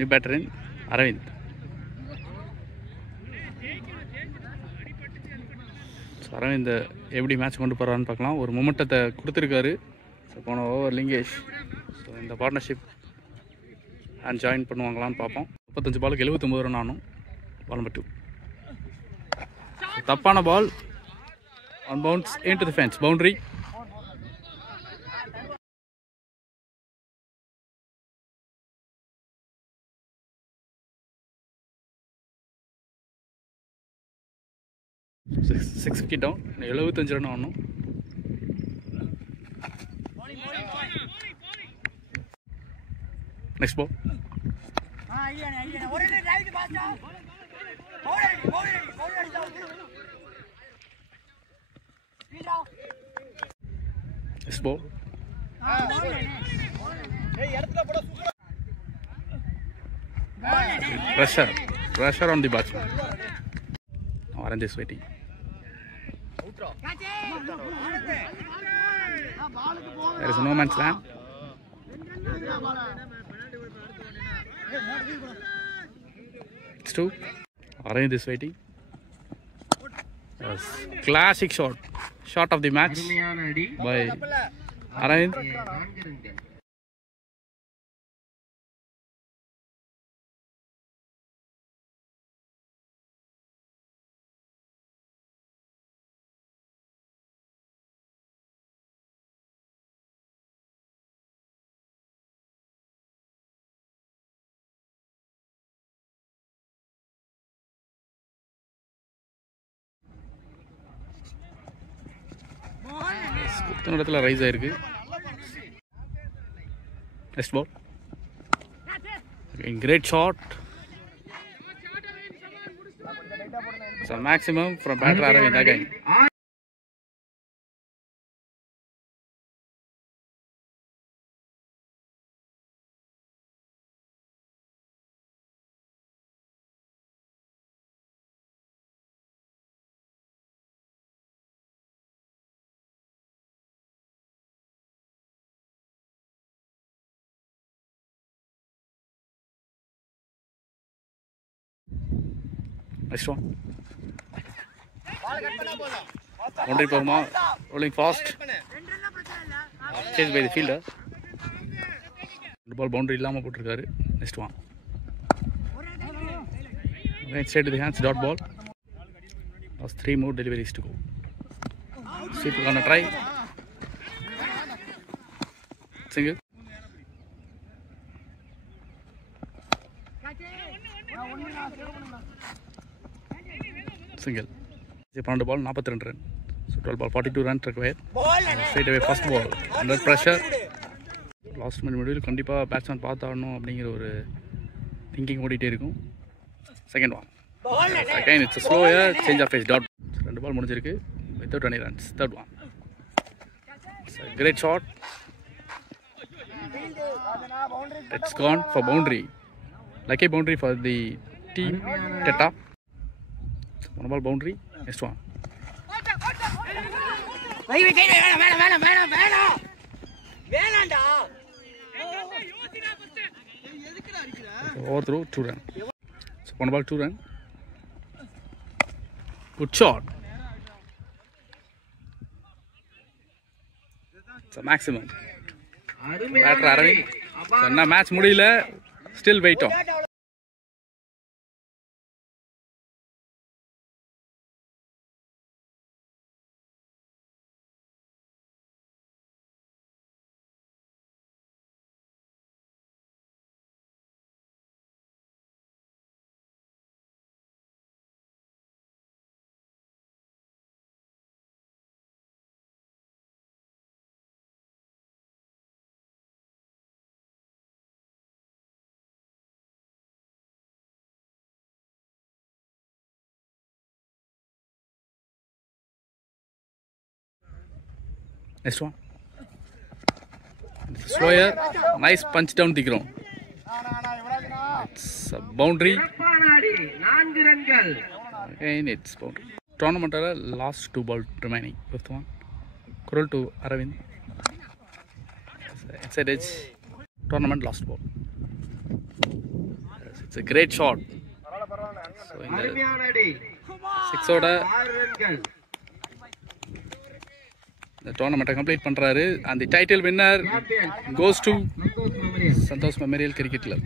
new batter in Aravind. So Aravind எப்படி match கொண்டு போகிறான்னு பார்க்கலாம். ஒரு மொமெண்டத்தை கொடுத்துருக்காரு. ஸோ போன ஓவர் லிங்கேஷ். ஸோ இந்த பார்ட்னர்ஷிப் அண்ட் ஜாயின் பண்ணுவாங்களான்னு பார்ப்போம். 35 பாலுக்கு 79 ரன் ஆனும். பால் நம்பர் 2. தப்பான பால். On bounce into the fence. Boundary. Six wicket down. 75 run ஆனும். Next ball. Next ball. Pressure on the batsman. Orange is waiting. There is no man's land. It's 2. Orange is waiting. Yes. Classic shot of the match by Aravind. குத்துன இடத்துல rise ஆயிருக்கு. Next ball. Great shot. So maximum from batter Aravind again. Next one. Boundary போகுமா? Rolling fast. Chased by the fielder. The ball boundary இல்லாம போட்டுருக்காரு. Next one. Right straight to the hands. Dot ball. Last 3 more deliveries to go. See if we're gonna try. Single. Single. 12 ball 42 run. So 12 ball 42 runs required. Straight away first ball under pressure. Last minute middle கண்டிப்பா batsman பார்த்தாடணும் அப்படிங்கிற ஒரு thinking ஓடிட்டே இருக்கும். Second one. Again it's a slower change of pace. Dot. 2 ball முடிஞ்சிருக்கு without any runs. Third one. It's a great shot. It's gone for boundary. Lucky boundary for the team. Teta. 1 ball boundary. Next one. Overthrow 2 run. So 1 ball 2 run. Good shot. It's a maximum. Batter Aravind. So now match முடியல. Still wait on. Next one. Slower, nice punch down the ground. It's a boundary. Again, it's boundary. Tournament last 2 ball remaining. Fifth one. Cruel to Aravind. Inside edge. Tournament last ball. It's a great shot. So இந்த சிக்ஸோட இந்த டோர்னமெண்ட்டை complete பண்ணுறாரு. அந்த title winner goes to Santhosh memorial cricket club.